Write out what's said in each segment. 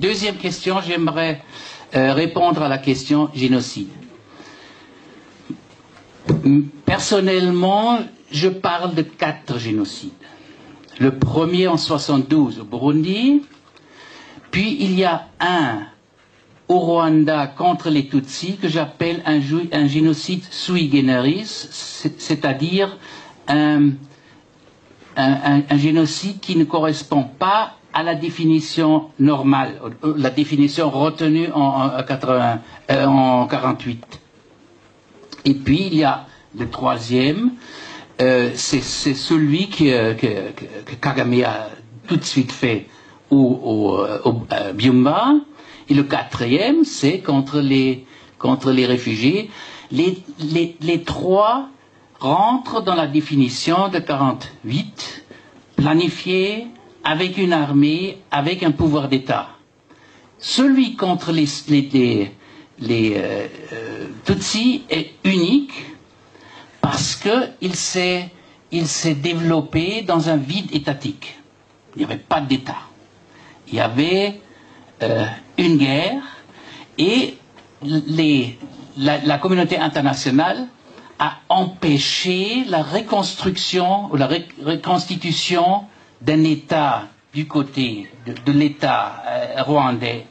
Deuxième question, j'aimerais répondre à la question génocide. Personnellement, je parle de 4 génocides. Le premier en 72 au Burundi, puis il y a un au Rwanda contre les Tutsis que j'appelle un génocide sui generis, c'est-à-dire un génocide qui ne correspond pas à la définition normale, la définition retenue en 48. Et puis il y a le troisième, c'est celui que Kagame a tout de suite fait au Byumba. Et le quatrième, c'est contre les réfugiés. Les trois rentrent dans la définition de 48, planifié, avec une armée, avec un pouvoir d'État. Celui contre les Tutsis est unique parce qu'il s'est développé dans un vide étatique. Il n'y avait pas d'État. Il y avait une guerre et la communauté internationale a empêché la reconstruction ou la reconstitution d'un État du côté de l'État rwandais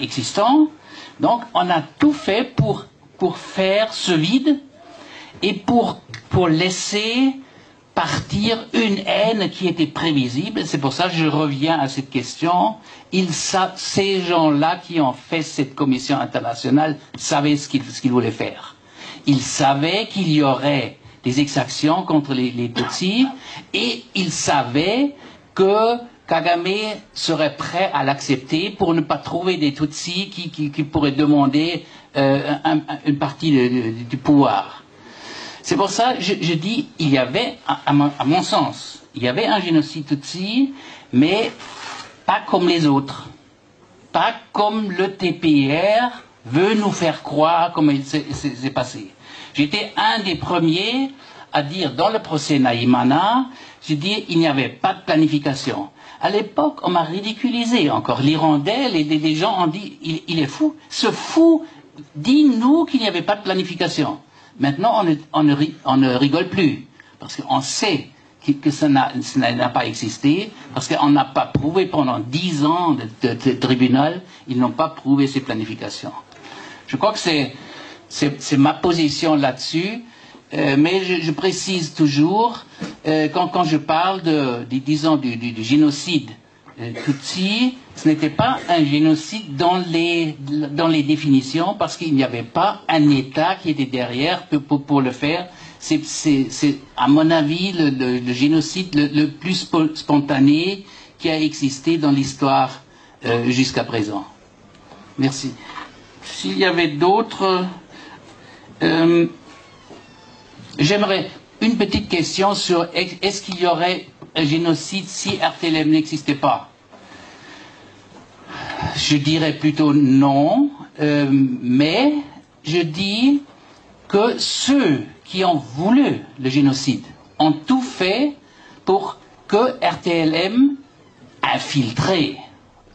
existant. Donc on a tout fait pour faire ce vide et pour laisser partir une haine qui était prévisible. C'est pour ça que je reviens à cette question. Ces gens-là qui ont fait cette commission internationale savaient ce qu'ils voulaient faire. Ils savaient qu'il y aurait des exactions contre les Tutsis et ils savaient que Kagame serait prêt à l'accepter pour ne pas trouver des Tutsis qui pourraient demander une partie du pouvoir. C'est pour ça que je dis, il y avait, à mon sens, il y avait un génocide Tutsi, mais pas comme les autres. Pas comme le TPR veut nous faire croire comment il s'est passé. J'étais un des premiers à dire, dans le procès Naïmana, j'ai dit, il n'y avait pas de planification. À l'époque, on m'a ridiculisé encore. L'Irlandais, les gens ont dit, il est fou. Ce fou dit, nous, qu'il n'y avait pas de planification. Maintenant, on ne rigole plus, parce qu'on sait que ça n'a pas existé, parce qu'on n'a pas prouvé pendant 10 ans de tribunal, ils n'ont pas prouvé ces planifications. Je crois que c'est ma position là-dessus, mais je précise toujours, quand je parle disons du génocide Tutsi, ce n'était pas un génocide dans les définitions, parce qu'il n'y avait pas un État qui était derrière pour le faire. C'est à mon avis le génocide le plus spontané qui a existé dans l'histoire jusqu'à présent. Merci. S'il y avait d'autres, j'aimerais une petite question sur est-ce qu'il y aurait un génocide si RTLM n'existait pas? Je dirais plutôt non, mais je dis que ceux qui ont voulu le génocide ont tout fait pour que RTLM infiltré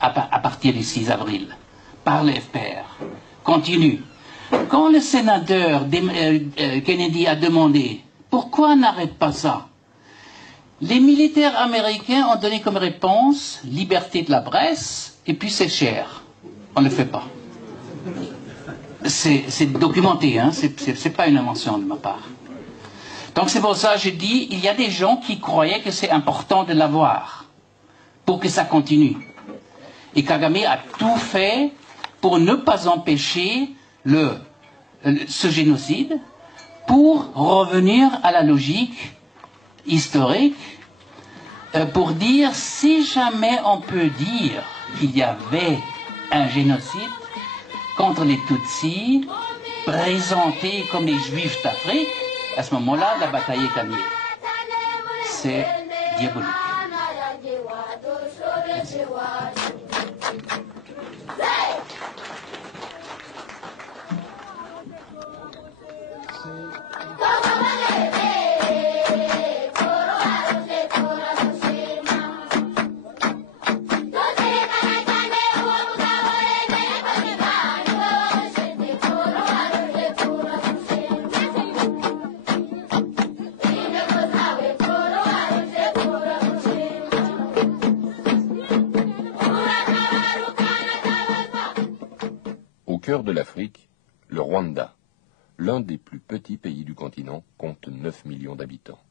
à partir du 6 avril par le FPR continue. Quand le sénateur Kennedy a demandé pourquoi on n'arrête pas ça, les militaires américains ont donné comme réponse liberté de la presse et puis c'est cher. On ne le fait pas. C'est documenté, hein, c'est pas une invention de ma part. Donc c'est pour ça que je dis, il y a des gens qui croyaient que c'est important de l'avoir pour que ça continue. Et Kagame a tout fait pour ne pas empêcher ce génocide, pour revenir à la logique historique, pour dire si jamais on peut dire qu'il y avait un génocide contre les Tutsis, présentés comme les Juifs d'Afrique, à ce moment-là, la bataille est gagnée. C'est diabolique. cœur de l'Afrique, le Rwanda, l'un des plus petits pays du continent, compte 9 millions d'habitants.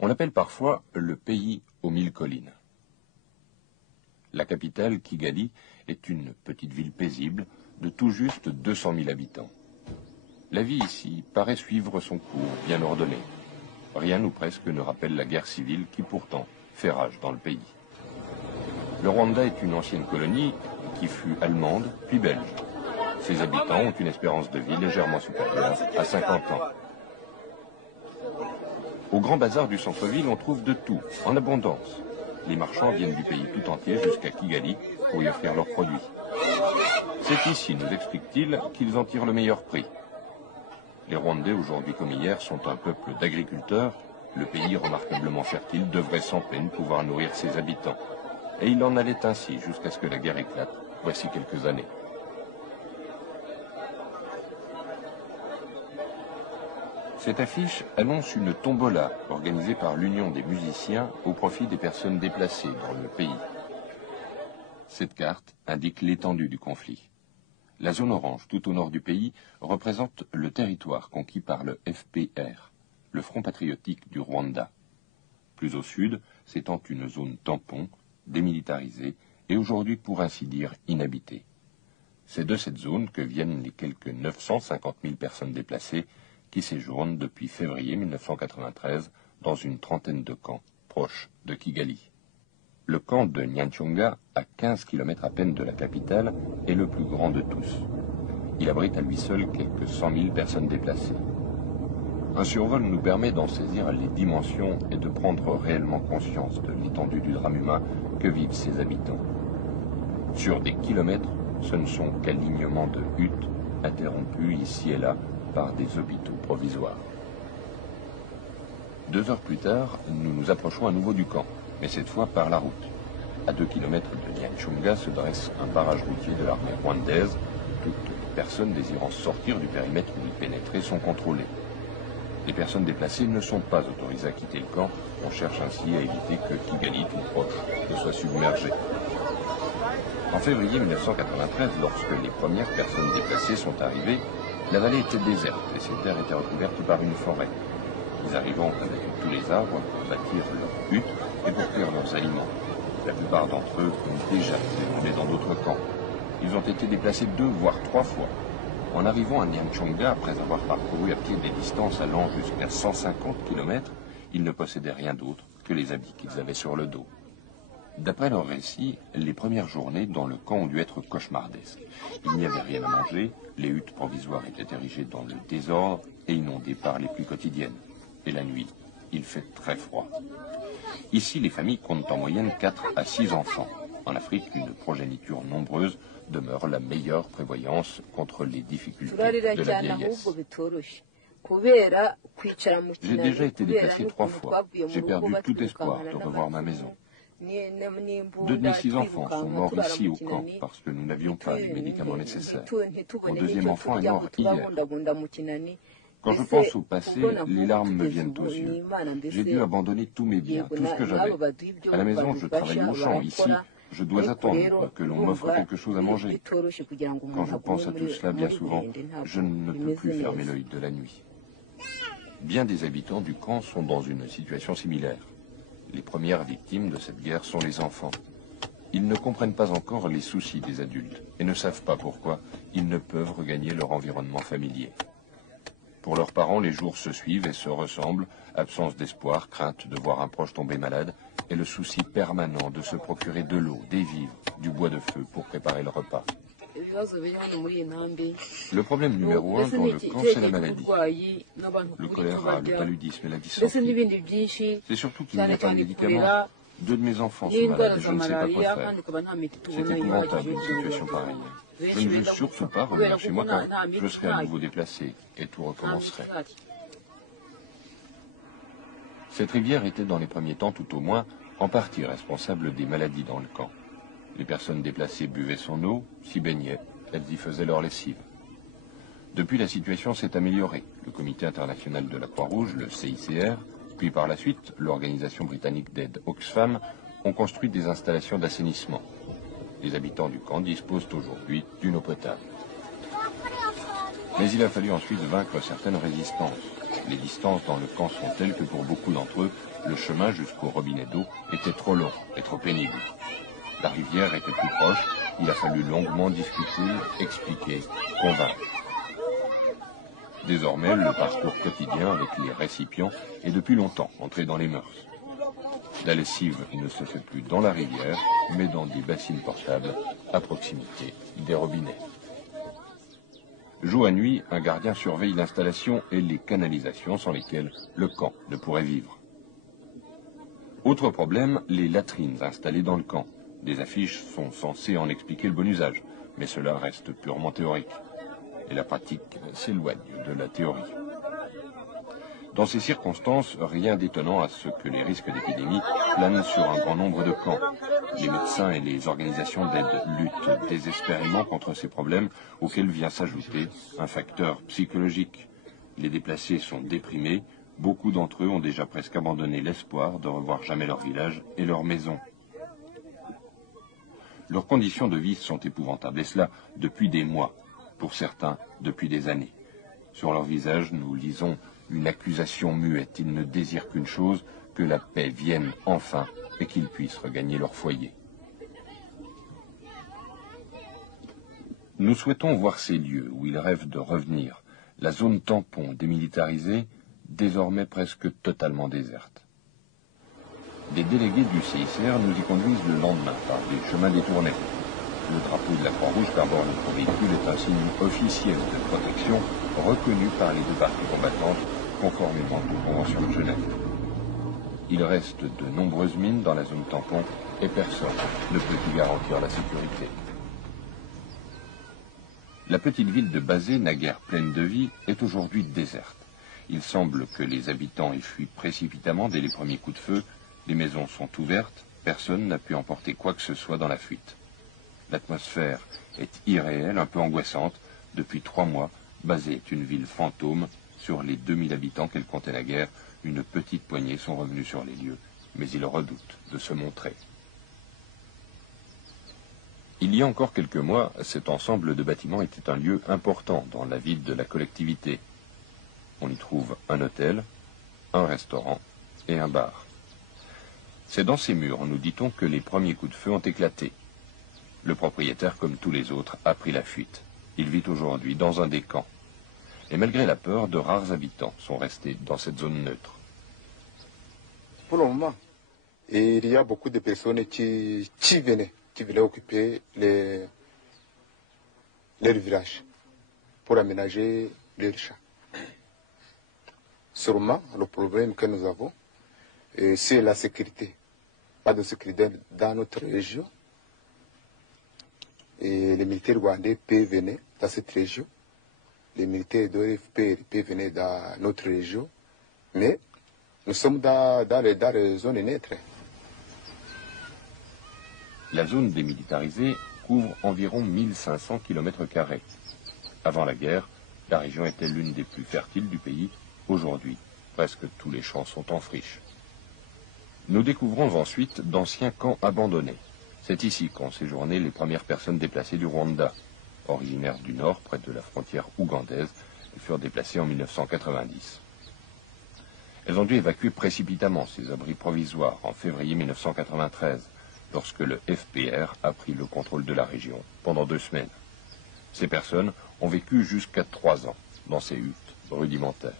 On l'appelle parfois le pays aux 1000 collines. La capitale, Kigali, est une petite ville paisible de tout juste 200 000 habitants. La vie ici paraît suivre son cours bien ordonné. Rien ou presque ne rappelle la guerre civile qui pourtant fait rage dans le pays. Le Rwanda est une ancienne colonie qui fut allemande puis belge. Ses habitants ont une espérance de vie légèrement supérieure à 50 ans. Au grand bazar du centre-ville, on trouve de tout, en abondance. Les marchands viennent du pays tout entier jusqu'à Kigali pour y offrir leurs produits. C'est ici, nous explique-t-il, qu'ils en tirent le meilleur prix. Les Rwandais, aujourd'hui comme hier, sont un peuple d'agriculteurs. Le pays, remarquablement fertile, devrait sans peine pouvoir nourrir ses habitants. Et il en allait ainsi jusqu'à ce que la guerre éclate, voici quelques années. Cette affiche annonce une tombola organisée par l'Union des musiciens au profit des personnes déplacées dans le pays. Cette carte indique l'étendue du conflit. La zone orange, tout au nord du pays, représente le territoire conquis par le FPR, le Front patriotique du Rwanda. Plus au sud s'étend une zone tampon, démilitarisée et aujourd'hui pour ainsi dire inhabitée. C'est de cette zone que viennent les quelques 950 000 personnes déplacées qui séjournent depuis février 1993 dans une trentaine de camps proches de Kigali. Le camp de Nyanchonga, à 15 km à peine de la capitale, est le plus grand de tous. Il abrite à lui seul quelques 100 000 personnes déplacées. Un survol nous permet d'en saisir les dimensions et de prendre réellement conscience de l'étendue du drame humain que vivent ses habitants. Sur des kilomètres, ce ne sont qu'alignements de huttes, interrompus ici et là par des hôpitaux provisoires. 2 heures plus tard, nous nous approchons à nouveau du camp, mais cette fois par la route. À 2 km de Nyanchonga se dresse un barrage routier de l'armée rwandaise. Toutes les personnes désirant sortir du périmètre ou y pénétrer sont contrôlées. Les personnes déplacées ne sont pas autorisées à quitter le camp. On cherche ainsi à éviter que Kigali, tout proche, ne soit submergé. En février 1993, lorsque les premières personnes déplacées sont arrivées, la vallée était déserte et ses terres étaient recouvertes par une forêt. Les arrivants avec tous les arbres bâtirent leurs huttes et pour cuire leurs aliments. La plupart d'entre eux ont déjà séjourné dans d'autres camps. Ils ont été déplacés 2 voire 3 fois. En arrivant à Nyanchonga, après avoir parcouru à pied des distances allant jusqu'à 150 km, ils ne possédaient rien d'autre que les habits qu'ils avaient sur le dos. D'après leur récit, les premières journées dans le camp ont dû être cauchemardesques. Il n'y avait rien à manger, les huttes provisoires étaient érigées dans le désordre et inondées par les pluies quotidiennes. Et la nuit, il fait très froid. Ici, les familles comptent en moyenne 4 à 6 enfants. En Afrique, une progéniture nombreuse demeure la meilleure prévoyance contre les difficultés de la vieillesse. J'ai déjà été déplacé 3 fois. J'ai perdu tout espoir de revoir ma maison. 2 de mes 6 enfants sont morts ici au camp parce que nous n'avions pas les médicaments nécessaires. Mon deuxième enfant est mort hier. Quand je pense au passé, les larmes me viennent aux yeux. J'ai dû abandonner tous mes biens, tout ce que j'avais. À la maison, je travaille au champ. Ici, je dois attendre que l'on m'offre quelque chose à manger. Quand je pense à tout cela, bien souvent, je ne peux plus fermer l'œil de la nuit. Bien des habitants du camp sont dans une situation similaire. Les premières victimes de cette guerre sont les enfants. Ils ne comprennent pas encore les soucis des adultes et ne savent pas pourquoi ils ne peuvent regagner leur environnement familier. Pour leurs parents, les jours se suivent et se ressemblent, absence d'espoir, crainte de voir un proche tomber malade et le souci permanent de se procurer de l'eau, des vivres, du bois de feu pour préparer le repas. Le problème numéro 1 dans le camp, c'est la maladie. Le choléra, le paludisme et la dysenterie. C'est surtout qu'il n'y a pas de médicaments. 2 de mes enfants sont malades et je ne sais pas quoi faire. C'est épouvantable une situation pareille. Je ne veux surtout pas revenir chez moi car je serai à nouveau déplacé et tout recommencerait. Cette rivière était dans les premiers temps, tout au moins, en partie responsable des maladies dans le camp. Les personnes déplacées buvaient son eau, s'y baignaient, elles y faisaient leur lessive. Depuis, la situation s'est améliorée. Le Comité international de la Croix-Rouge, le CICR, puis par la suite, l'organisation britannique d'aide Oxfam, ont construit des installations d'assainissement. Les habitants du camp disposent aujourd'hui d'une eau potable. Mais il a fallu ensuite vaincre certaines résistances. Les distances dans le camp sont telles que pour beaucoup d'entre eux, le chemin jusqu'au robinet d'eau était trop long et trop pénible. La rivière était plus proche, il a fallu longuement discuter, expliquer, convaincre. Désormais, le parcours quotidien avec les récipients est depuis longtemps entré dans les mœurs. La lessive ne se fait plus dans la rivière, mais dans des bassines portables à proximité des robinets. Jour et nuit, un gardien surveille l'installation et les canalisations sans lesquelles le camp ne pourrait vivre. Autre problème, les latrines installées dans le camp. Des affiches sont censées en expliquer le bon usage, mais cela reste purement théorique. Et la pratique s'éloigne de la théorie. Dans ces circonstances, rien d'étonnant à ce que les risques d'épidémie planent sur un grand nombre de camps. Les médecins et les organisations d'aide luttent désespérément contre ces problèmes auxquels vient s'ajouter un facteur psychologique. Les déplacés sont déprimés, beaucoup d'entre eux ont déjà presque abandonné l'espoir de revoir jamais leur village et leur maison. Leurs conditions de vie sont épouvantables, et cela depuis des mois, pour certains depuis des années. Sur leur visage, nous lisons une accusation muette. Ils ne désirent qu'une chose, que la paix vienne enfin et qu'ils puissent regagner leur foyer. Nous souhaitons voir ces lieux où ils rêvent de revenir, la zone tampon démilitarisée, désormais presque totalement déserte. Des délégués du CICR nous y conduisent le lendemain par des chemins détournés. Le drapeau de la Croix-Rouge qu'arbore notre véhicule est un signe officiel de protection reconnu par les deux parties combattantes conformément aux conventions de Genève. Il reste de nombreuses mines dans la zone tampon et personne ne peut y garantir la sécurité. La petite ville de Bazé, naguère pleine de vie, est aujourd'hui déserte. Il semble que les habitants aient fui précipitamment dès les premiers coups de feu. Les maisons sont ouvertes, personne n'a pu emporter quoi que ce soit dans la fuite. L'atmosphère est irréelle, un peu angoissante. Depuis 3 mois, Bazé est une ville fantôme. Sur les 2000 habitants qu'elle comptait naguère, une petite poignée sont revenus sur les lieux, mais ils redoutent de se montrer. Il y a encore quelques mois, cet ensemble de bâtiments était un lieu important dans la vie de la collectivité. On y trouve un hôtel, un restaurant et un bar. C'est dans ces murs, nous dit-on, que les premiers coups de feu ont éclaté. Le propriétaire, comme tous les autres, a pris la fuite. Il vit aujourd'hui dans un des camps. Et malgré la peur, de rares habitants sont restés dans cette zone neutre. Pour le moment, il y a beaucoup de personnes qui venaient occuper leur village pour aménager leurs champs. Sûrement, le problème que nous avons, c'est la sécurité. Pas de sécurité dans notre région. Et les militaires rwandais peuvent venir dans cette région. Les militaires de l'OFP peuvent venir dans notre région. Mais nous sommes dans les zones neutres. La zone démilitarisée couvre environ 1500 km². Avant la guerre, la région était l'une des plus fertiles du pays. Aujourd'hui, presque tous les champs sont en friche. Nous découvrons ensuite d'anciens camps abandonnés. C'est ici qu'ont séjourné les premières personnes déplacées du Rwanda. Originaires du nord, près de la frontière ougandaise, elles furent déplacées en 1990. Elles ont dû évacuer précipitamment ces abris provisoires en février 1993, lorsque le FPR a pris le contrôle de la région pendant 2 semaines. Ces personnes ont vécu jusqu'à 3 ans dans ces huttes rudimentaires.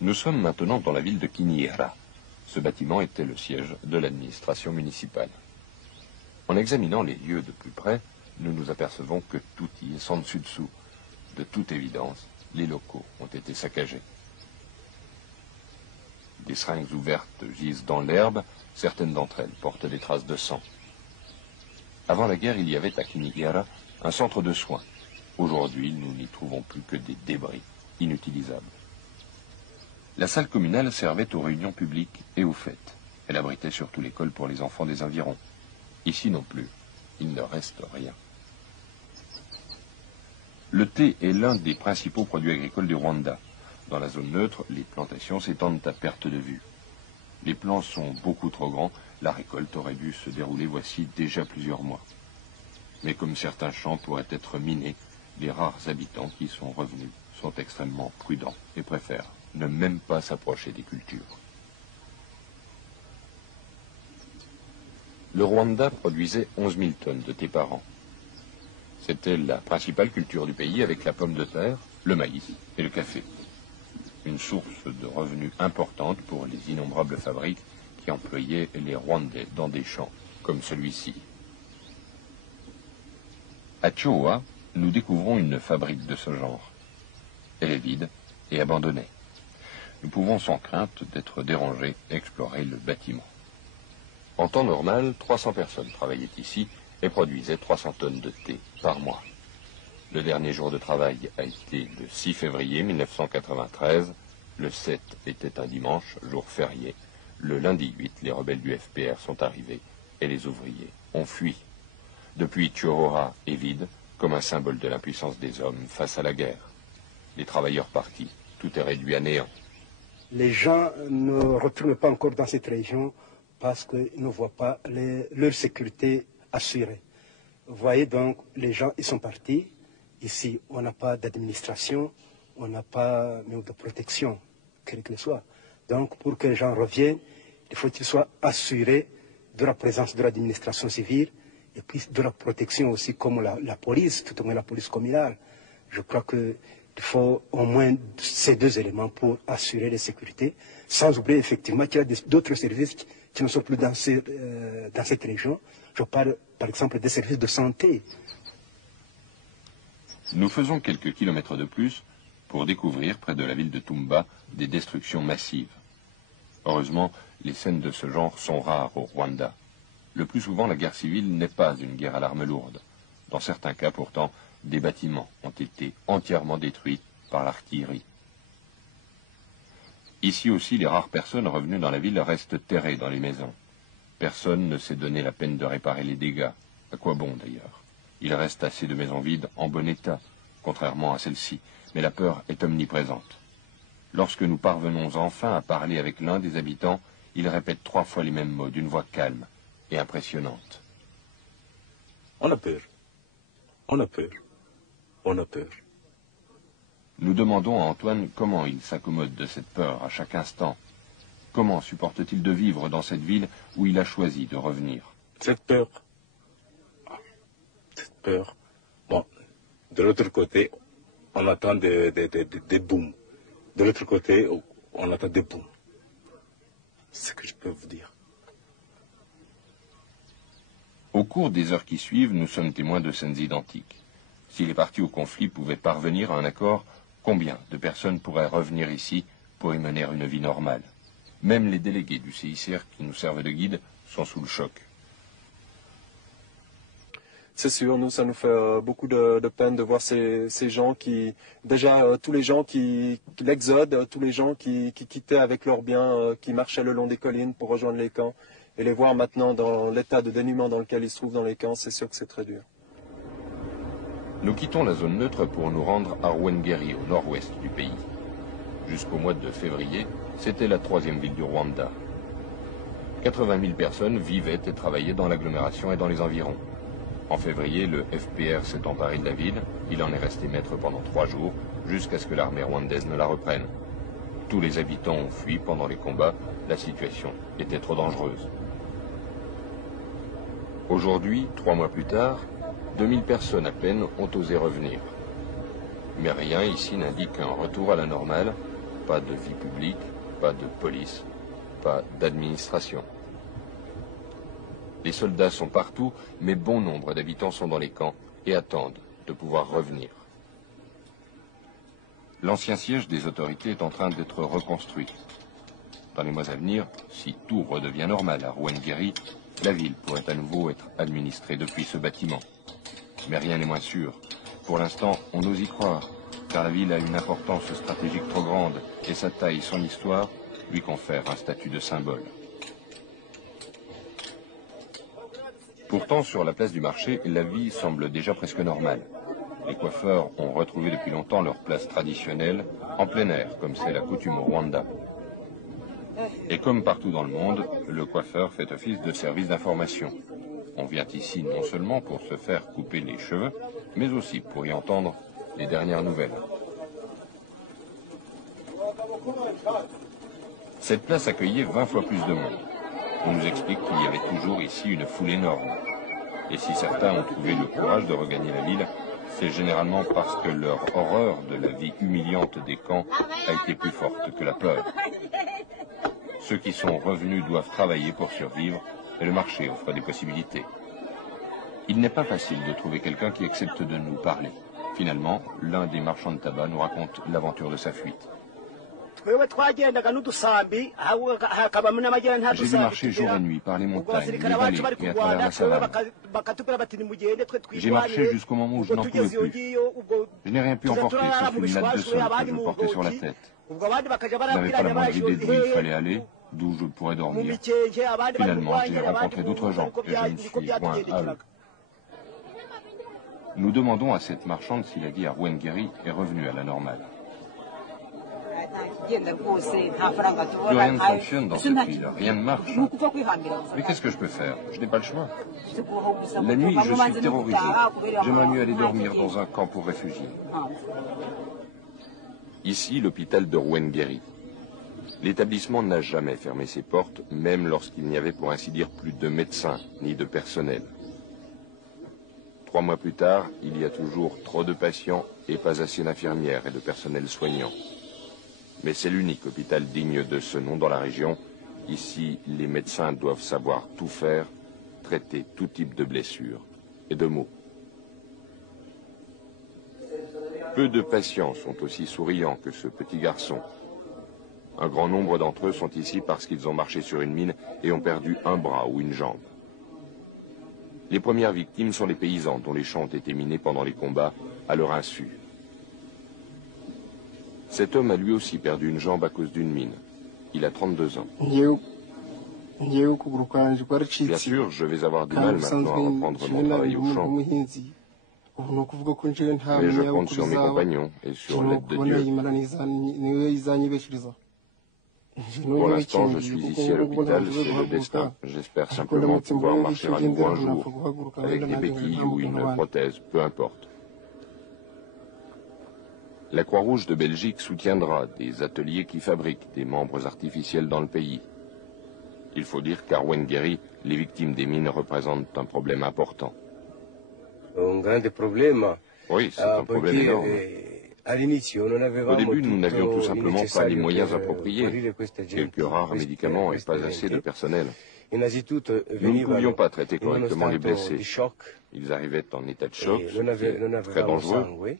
Nous sommes maintenant dans la ville de Kiniera. Ce bâtiment était le siège de l'administration municipale. En examinant les lieux de plus près, nous nous apercevons que tout y est sans dessus-dessous. De toute évidence, les locaux ont été saccagés. Des seringues ouvertes gisent dans l'herbe, certaines d'entre elles portent des traces de sang. Avant la guerre, il y avait à Kiniera un centre de soins. Aujourd'hui, nous n'y trouvons plus que des débris inutilisables. La salle communale servait aux réunions publiques et aux fêtes. Elle abritait surtout l'école pour les enfants des environs. Ici non plus, il ne reste rien. Le thé est l'un des principaux produits agricoles du Rwanda. Dans la zone neutre, les plantations s'étendent à perte de vue. Les plants sont beaucoup trop grands, la récolte aurait dû se dérouler voici déjà plusieurs mois. Mais comme certains champs pourraient être minés, les rares habitants qui sont revenus sont extrêmement prudents et préfèrent ne même pas s'approcher des cultures. Le Rwanda produisait 11 000 tonnes de thé par an. C'était la principale culture du pays avec la pomme de terre, le maïs et le café. Une source de revenus importante pour les innombrables fabriques qui employaient les Rwandais dans des champs comme celui-ci. À Choa, nous découvrons une fabrique de ce genre. Elle est vide et abandonnée. Nous pouvons sans crainte d'être dérangés explorer le bâtiment. En temps normal, 300 personnes travaillaient ici et produisaient 300 tonnes de thé par mois. Le dernier jour de travail a été le 6 février 1993. Le 7 était un dimanche, jour férié. Le lundi 8, les rebelles du FPR sont arrivés et les ouvriers ont fui. Depuis, Chorora est vide, comme un symbole de l'impuissance des hommes face à la guerre. Les travailleurs partis, tout est réduit à néant. Les gens ne retournent pas encore dans cette région parce qu'ils ne voient pas leur sécurité assurée. Vous voyez donc, les gens, ils sont partis. Ici, on n'a pas d'administration, on n'a pas même de protection, quelle que soit. Donc, pour que les gens reviennent, il faut qu'ils soient assurés de la présence de l'administration civile et puis de la protection aussi, comme la police, tout au moins la police communale. Je crois qu'il faut au moins ces deux éléments pour assurer la sécurité, sans oublier effectivement qu'il y a d'autres services qui ne sont plus dans cette région. Je parle par exemple des services de santé. Nous faisons quelques kilomètres de plus pour découvrir, près de la ville de Tumba, des destructions massives. Heureusement, les scènes de ce genre sont rares au Rwanda. Le plus souvent, la guerre civile n'est pas une guerre à l'arme lourde. Dans certains cas, pourtant, des bâtiments ont été entièrement détruits par l'artillerie. Ici aussi, les rares personnes revenues dans la ville restent terrées dans les maisons. Personne ne s'est donné la peine de réparer les dégâts. À quoi bon, d'ailleurs? Il reste assez de maisons vides en bon état, contrairement à celle-ci, mais la peur est omniprésente. Lorsque nous parvenons enfin à parler avec l'un des habitants, il répète 3 fois les mêmes mots d'une voix calme et impressionnante. On a peur. On a peur. On a peur. Nous demandons à Antoine comment il s'accommode de cette peur à chaque instant. Comment supporte-t-il de vivre dans cette ville où il a choisi de revenir? Cette peur. Bon, de l'autre côté, on attend des booms. De l'autre côté, on attend des booms. C'est ce que je peux vous dire. Au cours des heures qui suivent, nous sommes témoins de scènes identiques. Si les parties au conflit pouvaient parvenir à un accord, combien de personnes pourraient revenir ici pour y mener une vie normale? Même les délégués du CICR qui nous servent de guide sont sous le choc. C'est sûr, nous, ça nous fait beaucoup de peine de voir ces gens qui, déjà, tous les gens qui l'exode, tous les gens qui quittaient avec leurs biens, qui marchaient le long des collines pour rejoindre les camps, et les voir maintenant dans l'état de dénuement dans lequel ils se trouvent dans les camps, c'est sûr que c'est très dur. Nous quittons la zone neutre pour nous rendre à Rwengeri, au nord-ouest du pays. Jusqu'au mois de février, c'était la 3e ville du Rwanda. 80 000 personnes vivaient et travaillaient dans l'agglomération et dans les environs. En février, le FPR s'est emparé de la ville. Il en est resté maître pendant 3 jours, jusqu'à ce que l'armée rwandaise ne la reprenne. Tous les habitants ont fui pendant les combats. La situation était trop dangereuse. Aujourd'hui, 3 mois plus tard, 2000 personnes à peine ont osé revenir. Mais rien ici n'indique un retour à la normale. Pas de vie publique, pas de police, pas d'administration. Les soldats sont partout, mais bon nombre d'habitants sont dans les camps et attendent de pouvoir revenir. L'ancien siège des autorités est en train d'être reconstruit. Dans les mois à venir, si tout redevient normal à Rwengeri, la ville pourrait à nouveau être administrée depuis ce bâtiment. Mais rien n'est moins sûr. Pour l'instant, on ose y croire, car la ville a une importance stratégique trop grande et sa taille et son histoire lui confèrent un statut de symbole. Pourtant, sur la place du marché, la vie semble déjà presque normale. Les coiffeurs ont retrouvé depuis longtemps leur place traditionnelle, en plein air, comme c'est la coutume au Rwanda. Et comme partout dans le monde, le coiffeur fait office de service d'information. On vient ici non seulement pour se faire couper les cheveux, mais aussi pour y entendre les dernières nouvelles. Cette place accueillait 20 fois plus de monde. On nous explique qu'il y avait toujours ici une foule énorme. Et si certains ont trouvé le courage de regagner la ville, c'est généralement parce que leur horreur de la vie humiliante des camps a été plus forte que la peur. Ceux qui sont revenus doivent travailler pour survivre et le marché offre des possibilités. Il n'est pas facile de trouver quelqu'un qui accepte de nous parler. Finalement, l'un des marchands de tabac nous raconte l'aventure de sa fuite. J'ai dû marcher jour et nuit par les montagnes, les vallées et à travers la savane. J'ai marché jusqu'au moment où je n'en pouvais plus. Je n'ai rien pu emporter, sauf une natte de sol que je portais sur la tête. Je n'avais pas la moindre idée d'où il fallait aller, d'où je pourrais dormir. Finalement, j'ai rencontré d'autres gens et je me suis joint à eux. Nous demandons à cette marchande si la vie à Rwengeri est revenue à la normale. Plus rien ne fonctionne dans cette ville, rien ne marche. Mais qu'est-ce que je peux faire? Je n'ai pas le choix. La nuit, je suis terrorisé. J'aimerais mieux aller dormir dans un camp pour réfugiés. Ici, l'hôpital de Rwengeri. L'établissement n'a jamais fermé ses portes, même lorsqu'il n'y avait pour ainsi dire plus de médecins ni de personnel. 3 mois plus tard, il y a toujours trop de patients et pas assez d'infirmières et de personnel soignant. Mais c'est l'unique hôpital digne de ce nom dans la région. Ici, les médecins doivent savoir tout faire, traiter tout type de blessures et de maux. Peu de patients sont aussi souriants que ce petit garçon. Un grand nombre d'entre eux sont ici parce qu'ils ont marché sur une mine et ont perdu un bras ou une jambe. Les premières victimes sont les paysans dont les champs ont été minés pendant les combats à leur insu. Cet homme a lui aussi perdu une jambe à cause d'une mine. Il a 32 ans. Bien sûr, je vais avoir du mal maintenant à reprendre mon travail au champ. Mais je compte sur mes compagnons et sur l'aide de Dieu. Pour l'instant, je suis ici à l'hôpital, c'est le destin. J'espère simplement pouvoir marcher à nouveau un jour, avec des béquilles ou une prothèse, peu importe. La Croix-Rouge de Belgique soutiendra des ateliers qui fabriquent des membres artificiels dans le pays. Il faut dire qu'à Rwengeri, les victimes des mines représentent un problème important. Oui, c'est un problème énorme. Au début, nous n'avions tout simplement pas les moyens appropriés. Quelques rares médicaments et pas assez de personnel. Nous ne pouvions pas traiter correctement les blessés. Ils arrivaient en état de choc, c'était très dangereux.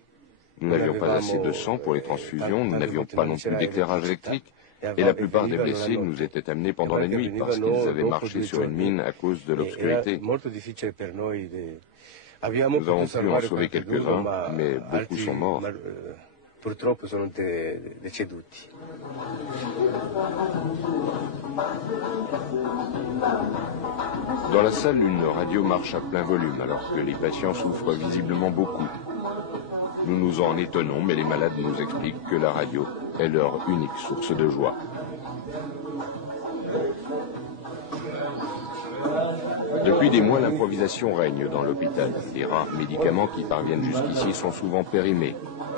Nous n'avions pas assez de sang pour les transfusions, nous n'avions pas non plus d'éclairage électrique, et la plupart des blessés nous étaient amenés pendant la nuit parce qu'ils avaient marché sur une mine à cause de l'obscurité. Nous avons pu en sauver quelques-uns, mais beaucoup sont morts. Dans la salle, une radio marche à plein volume alors que les patients souffrent visiblement beaucoup. Nous nous en étonnons, mais les malades nous expliquent que la radio est leur unique source de joie. Depuis des mois, l'improvisation règne dans l'hôpital. Les rares médicaments qui parviennent jusqu'ici sont souvent périmés.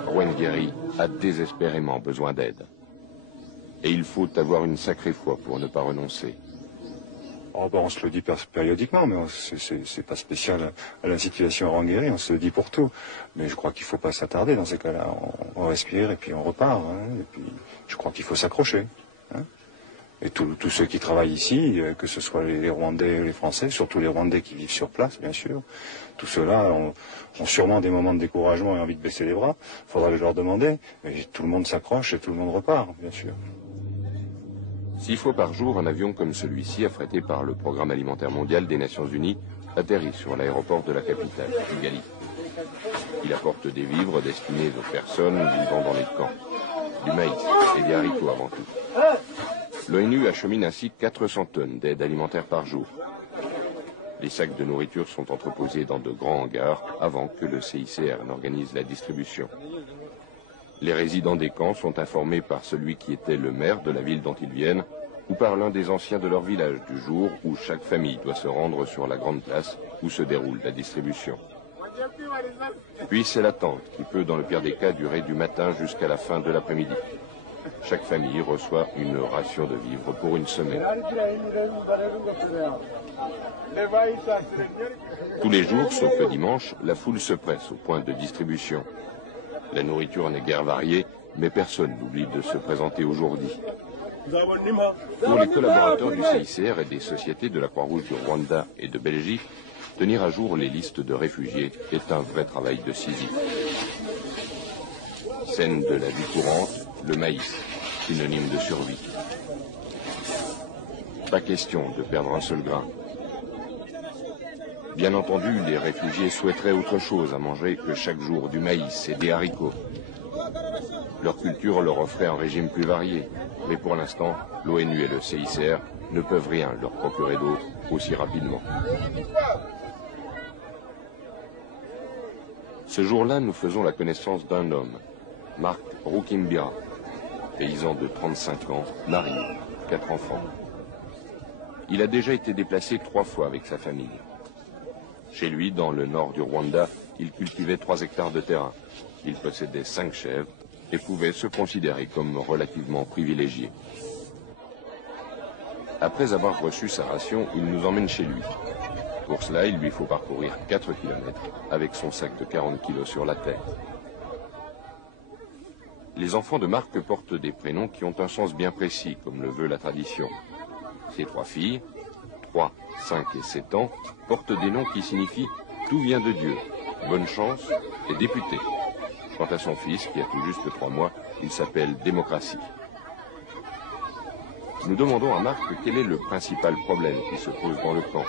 Rwengeri a désespérément besoin d'aide. Et il faut avoir une sacrée foi pour ne pas renoncer. Oh ben on se le dit périodiquement, mais c'est pas spécial à la situation à Rwengeri, on se le dit pour tout. Mais je crois qu'il faut pas s'attarder dans ces cas-là. On respire et puis on repart. Hein, et puis je crois qu'il faut s'accrocher. Hein. Et tous ceux qui travaillent ici, que ce soit les Rwandais ou les Français, surtout les Rwandais qui vivent sur place, bien sûr, tous ceux-là ont sûrement des moments de découragement et envie de baisser les bras. Il faudra leur demander. Mais tout le monde s'accroche et tout le monde repart, bien sûr. 6 fois par jour, un avion comme celui-ci, affrété par le Programme alimentaire mondial des Nations Unies, atterrit sur l'aéroport de la capitale, Kigali. Il apporte des vivres destinés aux personnes vivant dans les camps, du maïs et des haricots avant tout. L'ONU achemine ainsi 400 tonnes d'aide alimentaire par jour. Les sacs de nourriture sont entreposés dans de grands hangars avant que le CICR n'organise la distribution. Les résidents des camps sont informés par celui qui était le maire de la ville dont ils viennent ou par l'un des anciens de leur village du jour où chaque famille doit se rendre sur la grande place où se déroule la distribution. Puis c'est l'attente qui peut, dans le pire des cas, durer du matin jusqu'à la fin de l'après-midi. Chaque famille reçoit une ration de vivres pour une semaine. Tous les jours, sauf le dimanche, la foule se presse au point de distribution. La nourriture n'est guère variée, mais personne n'oublie de se présenter aujourd'hui. Pour les collaborateurs du CICR et des sociétés de la Croix-Rouge du Rwanda et de Belgique, tenir à jour les listes de réfugiés est un vrai travail de Sisyphe. Scène de la vie courante, le maïs, synonyme de survie. Pas question de perdre un seul grain. Bien entendu, les réfugiés souhaiteraient autre chose à manger que chaque jour du maïs et des haricots. Leur culture leur offrait un régime plus varié, mais pour l'instant, l'ONU et le CICR ne peuvent rien leur procurer d'autre aussi rapidement. Ce jour-là, nous faisons la connaissance d'un homme, Marc Rukimbira, paysan de 35 ans, marié, 4 enfants. Il a déjà été déplacé 3 fois avec sa famille. Chez lui, dans le nord du Rwanda, il cultivait 3 hectares de terrain. Il possédait 5 chèvres et pouvait se considérer comme relativement privilégié. Après avoir reçu sa ration, il nous emmène chez lui. Pour cela, il lui faut parcourir 4 km avec son sac de 40 kg sur la tête. Les enfants de Marc portent des prénoms qui ont un sens bien précis, comme le veut la tradition. Ses 3 filles, 3, 5 et 7 ans, portent des noms qui signifient « tout vient de Dieu »,« bonne chance » et « député ». Quant à son fils, qui a tout juste 3 mois, il s'appelle « démocratie ». Nous demandons à Marc quel est le principal problème qui se pose dans le camp.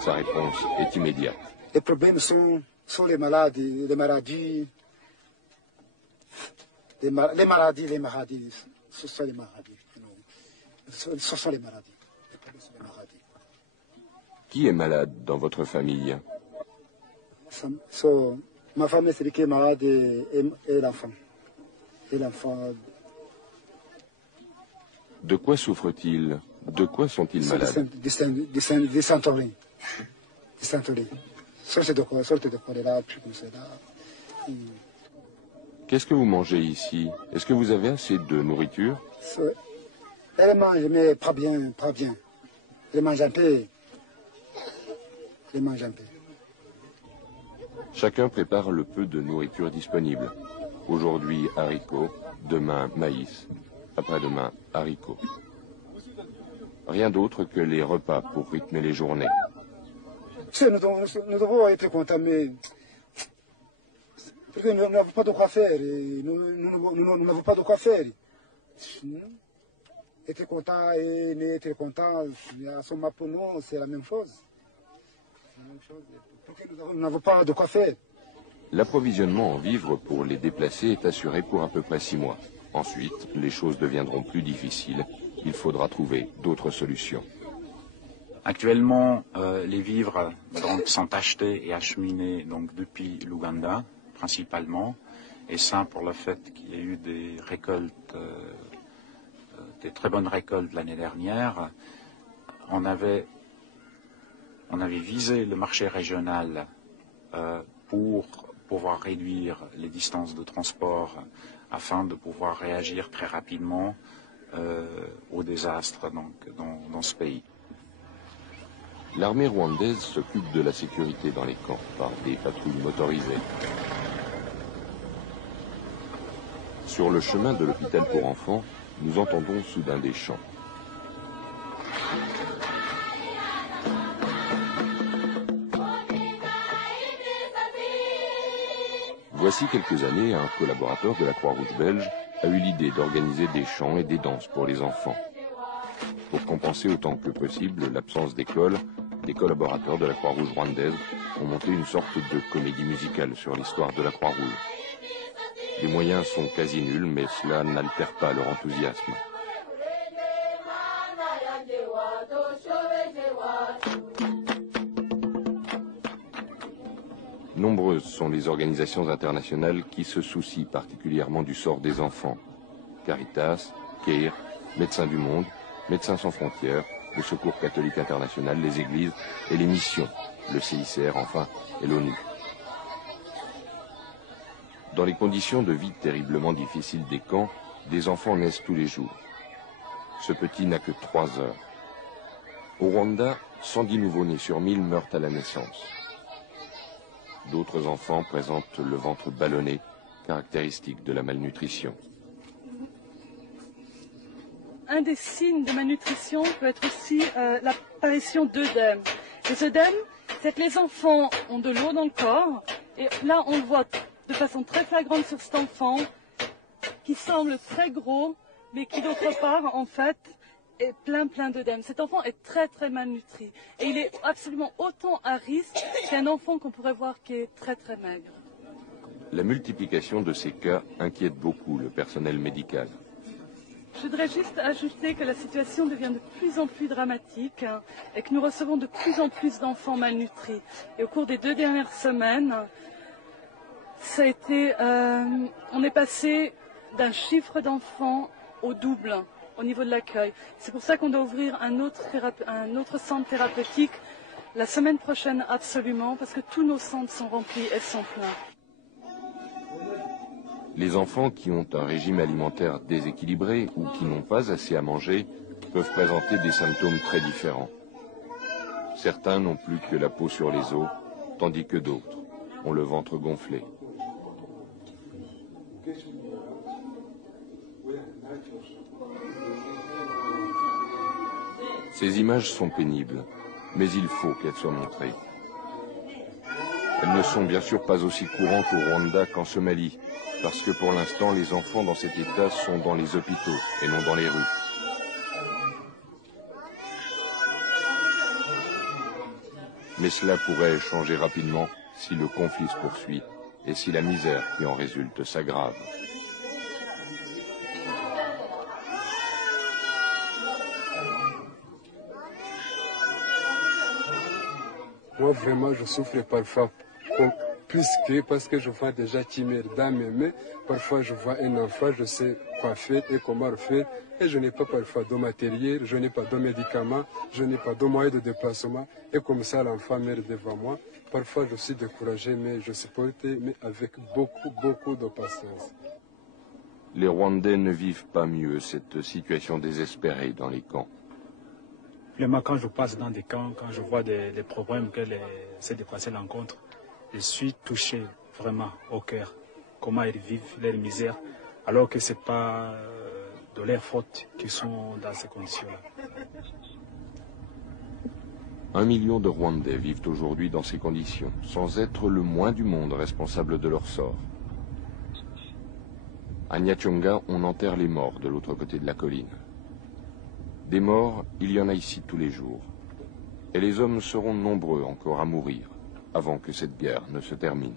Sa réponse est immédiate. Les problèmes sont les maladies, ce sont les maladies. Ce sont les maladies. Qui est malade dans votre famille? Ma famille, c'est qui est malade et l'enfant. De quoi souffrent-ils? De quoi sont-ils malades? Dysenterie. Sorte de choléra, puis comme cela. Qu'est-ce que vous mangez ici? Est-ce que vous avez assez de nourriture? Elle mange, mais pas bien. Elle mange un peu. Chacun prépare le peu de nourriture disponible. Aujourd'hui, haricots, demain, maïs, après-demain, haricots. Rien d'autre que les repas pour rythmer les journées. Nous devons être contents, mais parce que nous n'avons pas de quoi faire. Nous n'avons pas de quoi faire. Être content et n'être content, pour nous, c'est la même chose. Parce que nous n'avons pas de quoi faire. L'approvisionnement en vivres pour les déplacés est assuré pour à peu près 6 mois. Ensuite, les choses deviendront plus difficiles. Il faudra trouver d'autres solutions. Actuellement, les vivres donc, sont achetés et acheminés donc, depuis l'Ouganda, principalement. Et ça pour le fait qu'il y a eu des récoltes, des très bonnes récoltes l'année dernière. On avait visé le marché régional pour pouvoir réduire les distances de transport afin de pouvoir réagir très rapidement au désastre donc, dans ce pays. L'armée rwandaise s'occupe de la sécurité dans les camps par des patrouilles motorisées. Sur le chemin de l'hôpital pour enfants, nous entendons soudain des chants. Voici quelques années, un collaborateur de la Croix-Rouge belge a eu l'idée d'organiser des chants et des danses pour les enfants. Pour compenser autant que possible l'absence d'école, les collaborateurs de la Croix-Rouge rwandaise ont monté une sorte de comédie musicale sur l'histoire de la Croix-Rouge. Les moyens sont quasi nuls, mais cela n'altère pas leur enthousiasme. Nombreuses sont les organisations internationales qui se soucient particulièrement du sort des enfants. Caritas, CARE, Médecins du Monde, Médecins sans frontières, le Secours catholique international, les églises et les missions, le CICR enfin et l'ONU. Dans les conditions de vie terriblement difficiles des camps, des enfants naissent tous les jours. Ce petit n'a que 3 heures. Au Rwanda, 110 nouveau-nés sur 1000 meurent à la naissance. D'autres enfants présentent le ventre ballonné, caractéristique de la malnutrition. Un des signes de malnutrition peut être aussi l'apparition d'œdèmes. Les œdèmes, c'est que les enfants ont de l'eau dans le corps, et là on le voit de façon très flagrante sur cet enfant, qui semble très gros, mais qui d'autre part, en fait, est plein d'œdèmes. Cet enfant est très malnutri, et il est absolument autant à risque qu'un enfant qu'on pourrait voir qui est très maigre. La multiplication de ces cas inquiète beaucoup le personnel médical. Je voudrais juste ajouter que la situation devient de plus en plus dramatique et que nous recevons de plus en plus d'enfants malnutris. Et au cours des 2 dernières semaines, ça a été, on est passé d'un chiffre d'enfants au double au niveau de l'accueil. C'est pour ça qu'on doit ouvrir un autre centre thérapeutique la semaine prochaine absolument, parce que tous nos centres sont remplis et sont pleins. Les enfants qui ont un régime alimentaire déséquilibré ou qui n'ont pas assez à manger peuvent présenter des symptômes très différents. Certains n'ont plus que la peau sur les os, tandis que d'autres ont le ventre gonflé. Ces images sont pénibles, mais il faut qu'elles soient montrées. Elles ne sont bien sûr pas aussi courantes au Rwanda qu'en Somalie, parce que pour l'instant, les enfants dans cet état sont dans les hôpitaux et non dans les rues. Mais cela pourrait changer rapidement si le conflit se poursuit et si la misère qui en résulte s'aggrave. Moi, vraiment, je souffre parfois plus que parce que je vois déjà timide dans mes mains. Parfois, je vois un enfant, je sais quoi faire et comment le faire. Et je n'ai pas parfois de matériel, je n'ai pas de médicaments, je n'ai pas de moyens de déplacement. Et comme ça, l'enfant meurt devant moi. Parfois, je suis découragé, mais je supporte, mais avec beaucoup de patience. Les Rwandais ne vivent pas mieux cette situation désespérée dans les camps. Quand je passe dans des camps, quand je vois des problèmes que ces déplacés rencontrent, je suis touché vraiment au cœur. Comment ils vivent leur misère, alors que ce n'est pas de leur faute qu'ils sont dans ces conditions-là. 1 million de Rwandais vivent aujourd'hui dans ces conditions, sans être le moins du monde responsable de leur sort. À Nyacyonga, on enterre les morts de l'autre côté de la colline. Des morts, il y en a ici tous les jours. Et les hommes seront nombreux encore à mourir avant que cette guerre ne se termine.